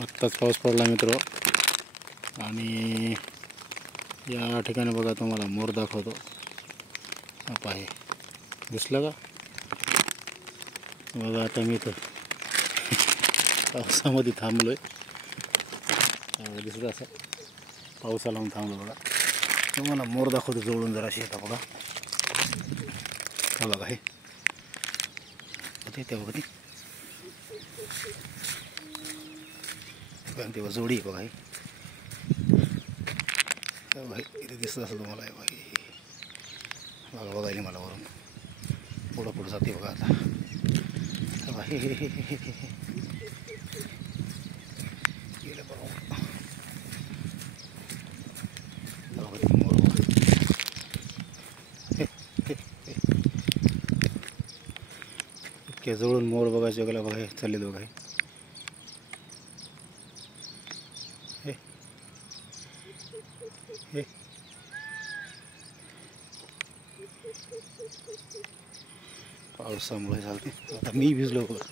आत्ताच पाऊस पडला मित्र आणि या ठिकाणी बघा तुम्हाला मोर दाखवतो. हा पाहे दिसलं का बघा. आता मी तर पावसामध्ये थांबलोय. दिसत असं पाऊस आला म्हणून थांबलो बघा. तुम्हाला मोर दाखवतो जवळून जराशी. येता बघा हा बघा हे होते ते बघा तेव्हा जोडी आहे बघा. हे भाई इथे दिसत असं तुम्हाला आहे भाई. बघा बघायला मला वरून पुढं पुढं जाते बघा. आता भाई गेलं बघा. मोर इतक्या जवळून मोर बघायचे गेला बघा. हे चालले बघा. हे हे पावसामुळे चालते. आता मी भिजलो बघा.